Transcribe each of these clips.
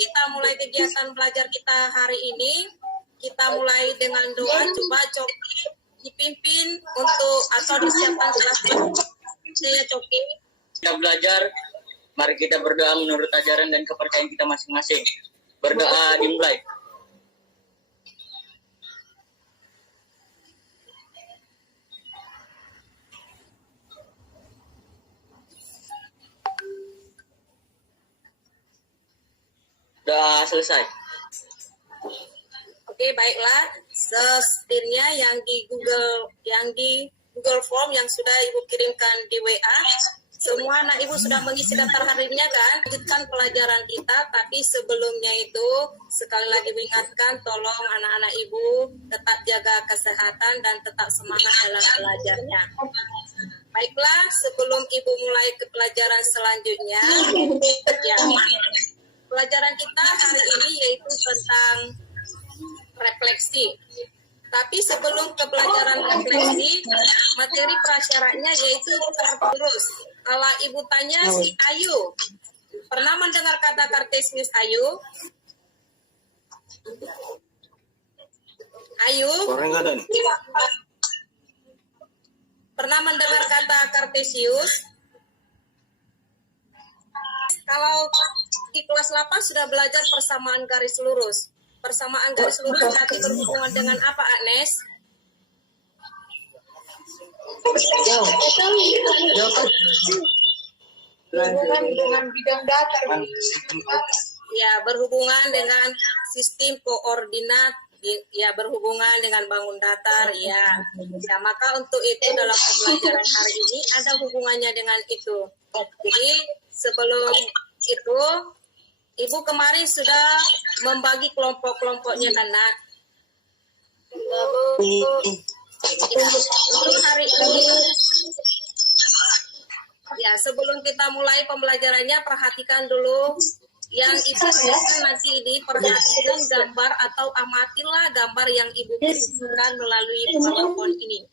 kita mulai kegiatan belajar kita hari ini, kita mulai dengan doa. Coba Coki dipimpin untuk atau disiapkan kelas. Saya Coki. Kita belajar, mari kita berdoa menurut ajaran dan kepercayaan kita masing-masing. Berdoa dimulai. Doa selesai. Oke, baiklah. Sestirnya yang di Google Form yang sudah Ibu kirimkan di WA, semua anak Ibu sudah mengisi daftar harinya kan? Lanjutkan pelajaran kita, tapi sebelumnya itu sekali lagi mengingatkan, tolong anak-anak Ibu tetap jaga kesehatan dan tetap semangat dalam belajarnya. Baiklah, sebelum Ibu mulai ke pelajaran selanjutnya, ya, pelajaran kita hari ini yaitu tentang refleksi. Tapi sebelum ke pelajaran refleksi, materi prasyaratnya yaitu terus. Kalau Ibu tanya si Ayu, pernah mendengar kata Kartesius Ayu? Ayu? Pernah mendengar kata Kartesius? Kalau di kelas 8 sudah belajar persamaan garis lurus. Persamaan garis lurus berarti berhubungan dengan apa, Agnes? Berhubungan dengan bidang datar. Ya, berhubungan dengan sistem koordinat, ya, berhubungan dengan bangun datar, ya. Ya, maka untuk itu dalam pembelajaran hari ini ada hubungannya dengan itu. Jadi sebelum itu, Ibu kemarin sudah membagi kelompok-kelompoknya kan, Nak? Untuk hari ini, ya, sebelum kita mulai pembelajarannya, perhatikan dulu yang Ibu silakan nanti diperhatikan gambar atau amatilah gambar yang Ibu kirimkan melalui PowerPoint ini.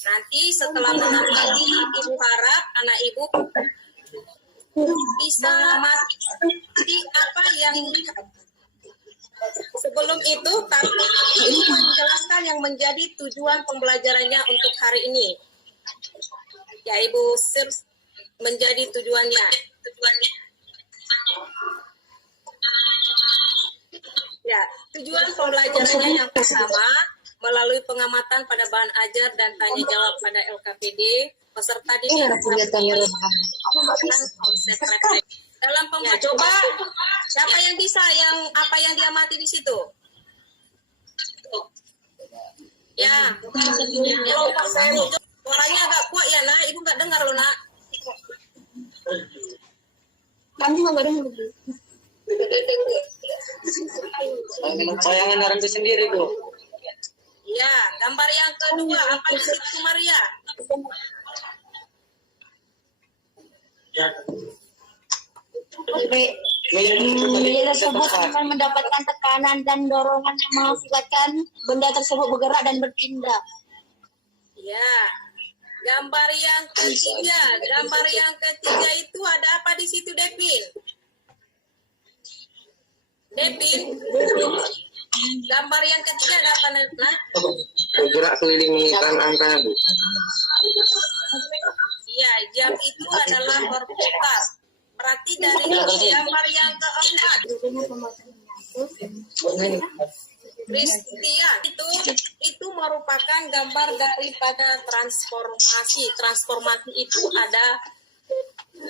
Nanti setelah mengamati, Ibu harap anak Ibu bisa mengamati apa yang dilihat. Sebelum itu, tapi Ibu menjelaskan yang menjadi tujuan pembelajarannya untuk hari ini. Ya, Ibu menjadi tujuannya. Ya, tujuan pembelajarannya yang pertama, melalui pengamatan pada bahan ajar dan tanya jawab pada LKPD, peserta didik konsep refleksi. Dalam pembelajaran, coba siapa yang bisa yang apa yang diamati di situ? Ya, kelompok saya suaranya agak kuat ya, Nak. Ibu nggak dengar loh, Nak. Kami nggak dengar. Sayangan orang itu sendiri tuh. Ya, gambar yang kedua apa di situ, Maria? Media tersebut akan mendapatkan tekanan dan dorongan yang mengakibatkan benda tersebut bergerak dan berpindah. Ya, gambar yang ketiga itu ada apa di situ, Devin? Gambar yang ketiga ada apa, Nah? Bergerak keliling angka, Bu. Iya, jam itu adalah berputar. Berarti dari gambar yang keempat, Christian, itu merupakan gambar daripada transformasi. Transformasi itu ada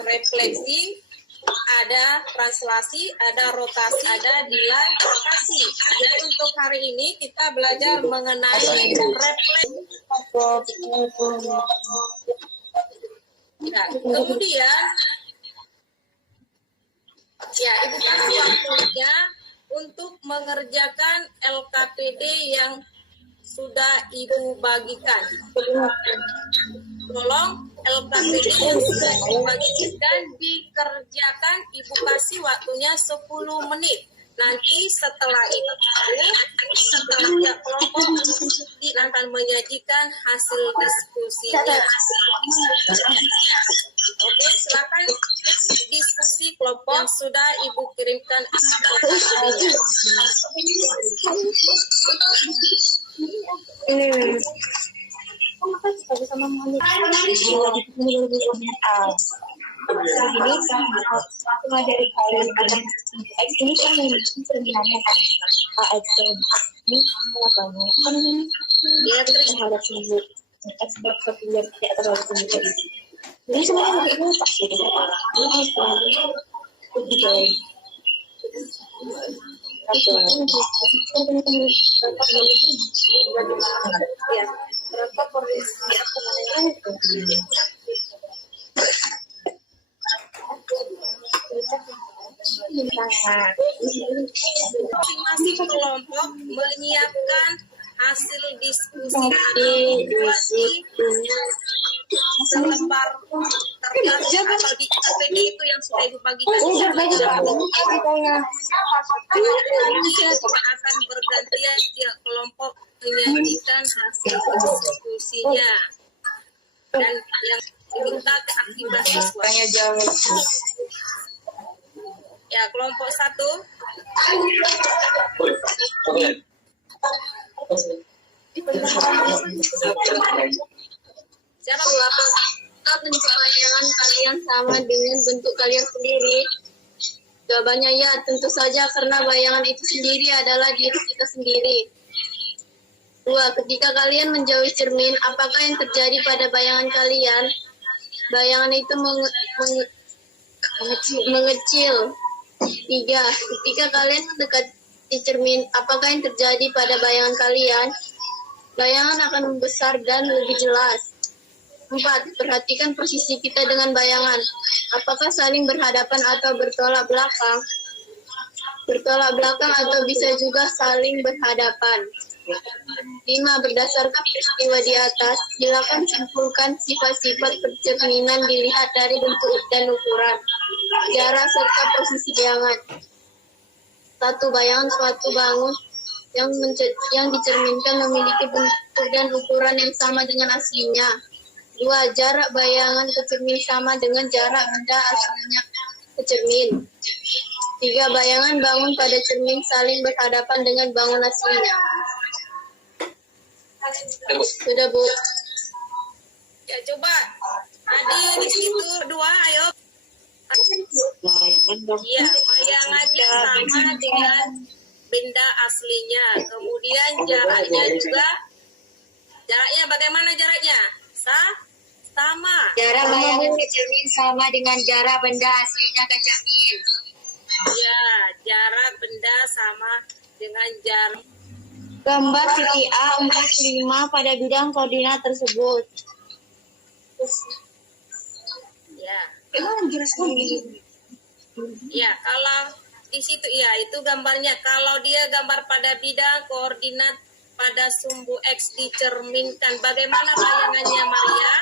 refleksi, ada translasi, ada rotasi, ada nilai rotasi. Jadi untuk hari ini kita belajar mengenai refleksi. Nah, kemudian, ya, Ibu kasih waktunya untuk mengerjakan LKPD yang sudah Ibu bagikan. Tolong LKPD yang sudah Ibu bagikan dikerjakan, Ibu kasih waktunya 10 menit. Nanti setelah itu, setiap kelompok akan menyajikan hasil diskusinya. Oke, silakan diskusi kelompok yang sudah Ibu kirimkan. Ini aku ngajari kalian ada X ini kan cerminannya kan X ini apanya kan dia terhadap sumber X berkeluar tidak terlalu tinggi jadi sebenarnya ini pasti ini ya berapa porsi masing-masing kelompok menyiapkan hasil diskusi evaluasi selembar kertas atau di KPD itu yang sudah Ibu bagikan. Akan bergantian tiap kelompok menyajikan hasil diskusinya dan yang diminta keaktifan siswa. Ya, kelompok 1. Siapa bentuk bayangan kalian sama dengan bentuk kalian sendiri? Jawabannya ya, tentu saja karena bayangan itu sendiri adalah diri kita sendiri. 2. Ketika kalian menjauhi cermin, apakah yang terjadi pada bayangan kalian? Bayangan itu mengecil. 3. Ketika kalian mendekati cermin, apakah yang terjadi pada bayangan kalian? Bayangan akan membesar dan lebih jelas. 4. Perhatikan posisi kita dengan bayangan. Apakah saling berhadapan atau bertolak belakang? Bertolak belakang atau bisa juga saling berhadapan. 5. Berdasarkan peristiwa di atas, silakan simpulkan sifat-sifat percerminan dilihat dari bentuk dan ukuran, jarak serta posisi bayangan. 1. Bayangan suatu bangun yang dicerminkan memiliki bentuk dan ukuran yang sama dengan aslinya. 2. Jarak bayangan ke cermin sama dengan jarak benda aslinya ke cermin. 3. Bayangan bangun pada cermin saling berhadapan dengan bangun aslinya. Sudah, Bu. Ya, coba. Tadi di situ 2, ayo. Iya, bayangannya sama dengan benda aslinya. Kemudian jaraknya juga. Jaraknya bagaimana jaraknya? Sama. Jarak bayangan ke cermin sama dengan jarak benda aslinya ke cermin. Ya, jarak benda sama dengan jarak. Gambar titik A 45 pada bidang koordinat tersebut. Ya. Ya, kalau di situ ya itu gambarnya. Kalau dia gambar pada bidang koordinat pada sumbu X dicerminkan, bagaimana bayangannya Maria?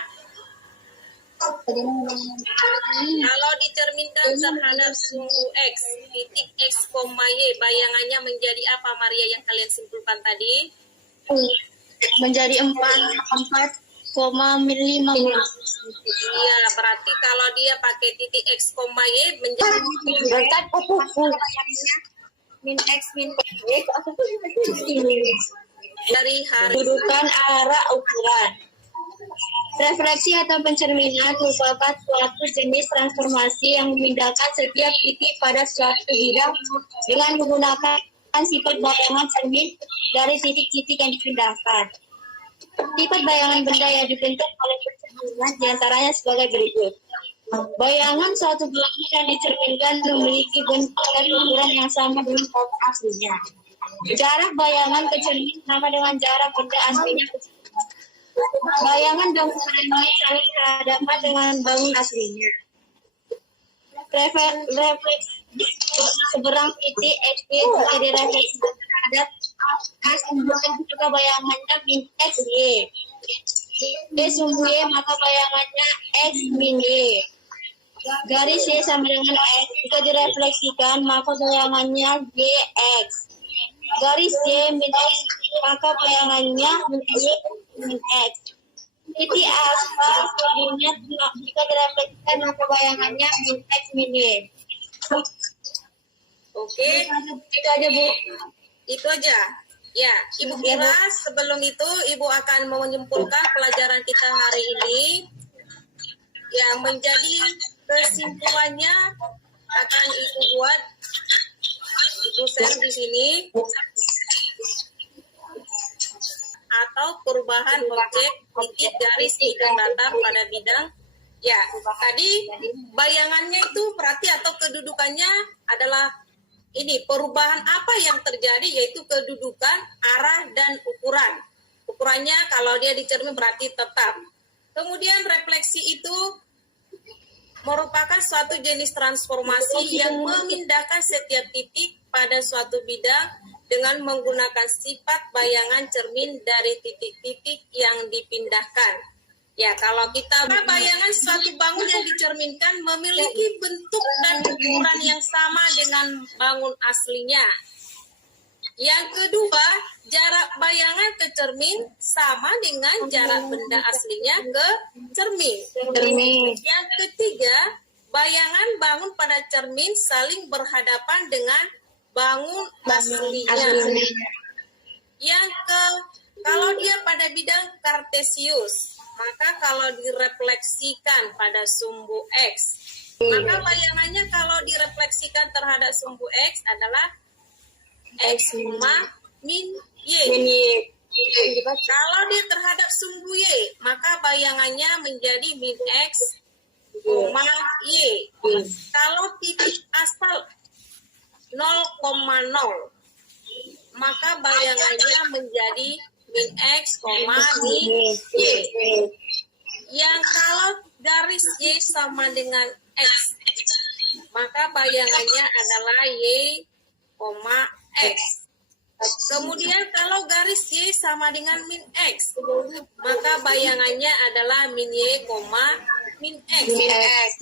Kalau dicerminkan terhadap sumbu X, titik X, Y, bayangannya menjadi apa Maria yang kalian simpulkan tadi? Menjadi 4,5. Iya, berarti kalau dia pakai titik X, Y menjadi min X min Y dari hari dudukan arah ukuran. Refleksi atau pencerminan merupakan suatu jenis transformasi yang memindahkan setiap titik pada suatu bidang dengan menggunakan sifat bayangan cermin dari titik-titik yang dipindahkan. Sifat bayangan benda yang dibentuk oleh pencerminan diantaranya sebagai berikut. Bayangan suatu bangun yang dicerminkan memiliki bentuk dan ukuran yang sama dengan bangun aslinya. Jarak bayangan ke cermin sama dengan jarak benda aslinya ke cermin. Bayangan dan ukuran ini saling berhadapan dengan bangun aslinya. Refleksi seberang titik X jika direfleksikan terhadap X juga bayangannya min X Y. Y sumbu Y maka bayangannya X min Y. Garis Y sama dengan X jika direfleksikan maka bayangannya GX. Garis Y min X maka bayangannya min X. Titik aspal sebelumnya jika direfleksikan maka bayangannya min X min Y. Oke, Itu aja Bu. itu aja. Ya, Ibu kira sebelum itu Ibu akan menyimpulkan pelajaran kita hari ini. Yang menjadi kesimpulannya akan Ibu buat, Ibu share di sini. Atau perubahan objek titik garis ikan datar pada bidang. Ya, tadi bayangannya itu berarti atau kedudukannya adalah ini perubahan apa yang terjadi, yaitu kedudukan, arah, dan ukuran. Ukurannya kalau dia dicermin berarti tetap. Kemudian refleksi itu merupakan suatu jenis transformasi yang memindahkan setiap titik pada suatu bidang dengan menggunakan sifat bayangan cermin dari titik-titik yang dipindahkan. Ya, kalau kita bayangan suatu bangun yang dicerminkan memiliki bentuk dan ukuran yang sama dengan bangun aslinya. Yang kedua, jarak bayangan ke cermin sama dengan jarak benda aslinya ke cermin. Yang ketiga, bayangan bangun pada cermin saling berhadapan dengan bangun aslinya. Kalau dia pada bidang kartesius, maka kalau direfleksikan pada sumbu X, maka bayangannya kalau direfleksikan terhadap sumbu X adalah X, min Y. Kalau dia terhadap sumbu Y, maka bayangannya menjadi min X, Y. Kalau titik asal 0,0, maka bayangannya menjadi min X, min Y. Yang kalau garis Y sama dengan X, maka bayangannya adalah Y, X. Kemudian kalau garis Y sama dengan min X, maka bayangannya adalah min Y, min X.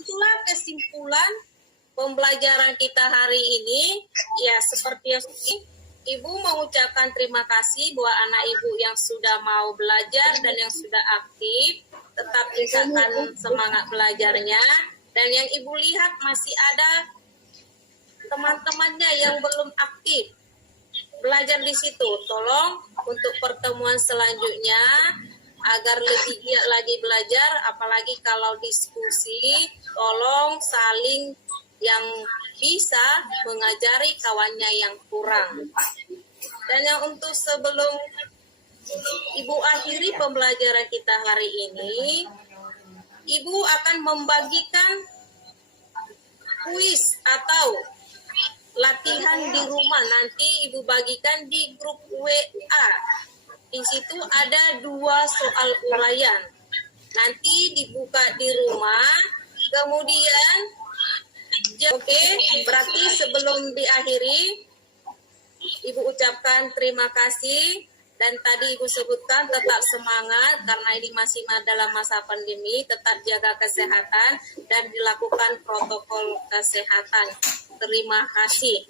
Itulah kesimpulan pembelajaran kita hari ini. Ya, seperti yang Ibu mengucapkan terima kasih buat anak Ibu yang sudah mau belajar dan yang sudah aktif. Tetap tingkatkan semangat belajarnya. Dan yang Ibu lihat masih ada teman-temannya yang belum aktif belajar di situ. Tolong untuk pertemuan selanjutnya agar lebih giat lagi belajar, apalagi kalau diskusi, tolong saling yang bisa mengajari kawannya yang kurang. Dan yang untuk sebelum Ibu akhiri pembelajaran kita hari ini, Ibu akan membagikan kuis atau latihan di rumah. Nanti Ibu bagikan di grup WA. Di situ ada 2 soal uraian. Nanti dibuka di rumah, kemudian oke, berarti sebelum diakhiri, Ibu ucapkan terima kasih. Dan tadi Ibu sebutkan tetap semangat karena ini masih dalam masa pandemi, tetap jaga kesehatan dan dilakukan protokol kesehatan. Terima kasih.